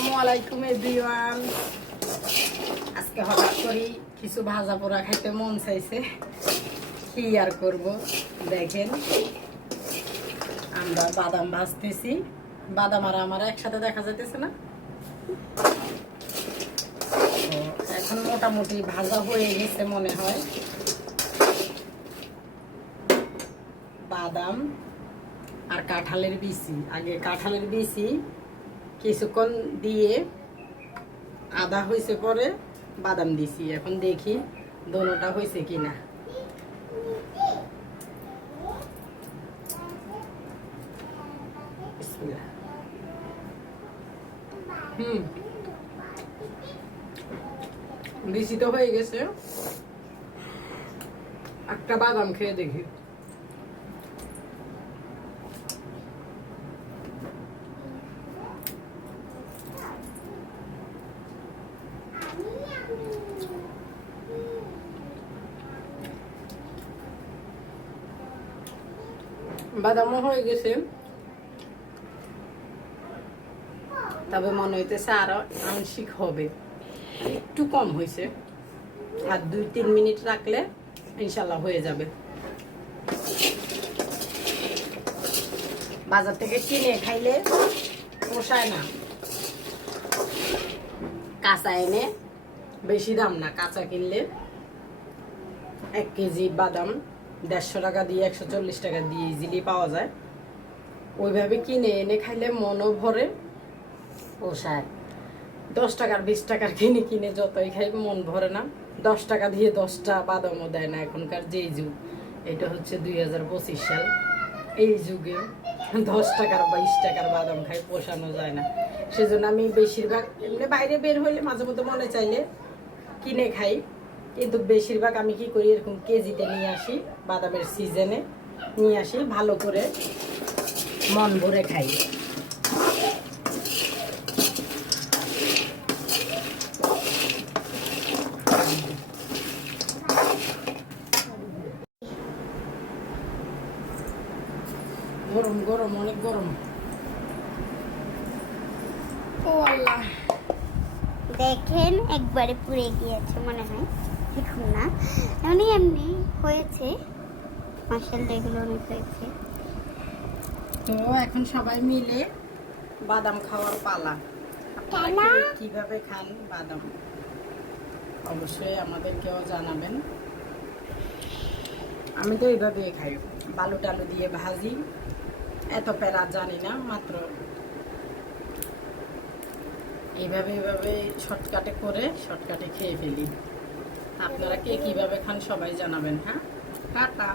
আসসালামু আলাইকুম এভরিওয়ান। আজকে হঠাৎ করে কিছু ভাজা পোড়া খাইতে মন চাইছে, কি আর করব। দেখেন আমরা বাদাম ভাজতেছি, বাদাম আর আমার একসাথে দেখা যাইতেছে না। তো এখন মোটামুটি ভাজা হয়ে গেছে মনে হয়। বাদাম আর কাঁঠালের বিচি, আগে কাঁঠালের বিচি কিছুক্ষণ দিয়ে আদা হয়েছে, পরে বাদাম দিছি। এখন দেখি দোনোটা হয়েছে কিনা। বিচি তো হয়ে গেছে, একটা বাদাম খেয়ে দেখি। বাদামও হয়ে গেছে, তবে মনে হইতেছে আরো আংশিক হবে, একটু কম হয়েছে। আর 2-3 মিনিট রাখলে ইনশাল্লাহ হয়ে যাবে। বাজার থেকে কিনে খাইলে পোষায় না, কাঁচা এনে বেশি দাম না। কাঁচা কিনলে 1 কেজি বাদাম 150 টাকা দিয়ে 140 টাকা দিয়ে ইজিলি পাওয়া যায়। ওইভাবে কিনে এনে খাইলে মনও ভরে, পোষায়। 10 টাকার 20 টাকার কিনে কিনে যতই খাই মন ভরে না। 10 টাকা দিয়ে 10টা বাদামও দেয় না এখনকার যেই যুগ। এটা হচ্ছে 2025 সাল। এই যুগে 10 টাকার 20 টাকার বাদাম খাই পোষানো যায় না। সেজন্য আমি বেশিরভাগ এমনি বাইরে বের হইলে মাঝে মধ্যে মনে চাইলে কিনে খাই, কিন্তু বেশিরভাগ আমি কি করি, এরকম কেজিতে নিয়ে আসি। বাদামের সিজনে নিয়ে আসি, ভালো করে মন ভরে খাই। গরম গরম, অনেক গরম। ও আল্লাহ, দেখেন একবারে পুড়ে গিয়েছে মনে হয়। দেখুন না, এমনি এমনি হয়েছে, মাশাআল্লাহ এগুলো অনেক হয়েছে। তো এখন সবাই মিলে বাদাম খাওয়ার পালা। আপনারা কিভাবে খান বাদাম অবশ্যই আমাদেরকেও জানাবেন। আমি তো এইভাবে খাই, বালু টালু দিয়ে ভাজি। এত প্যারা জানি না, মাত্র এইভাবে এইভাবে শর্টকাটে করে শর্টকাটে খেয়ে ফেলি। আপনারা কে কিভাবে খান সবাই জানাবেন। হ্যাঁ, টাটা।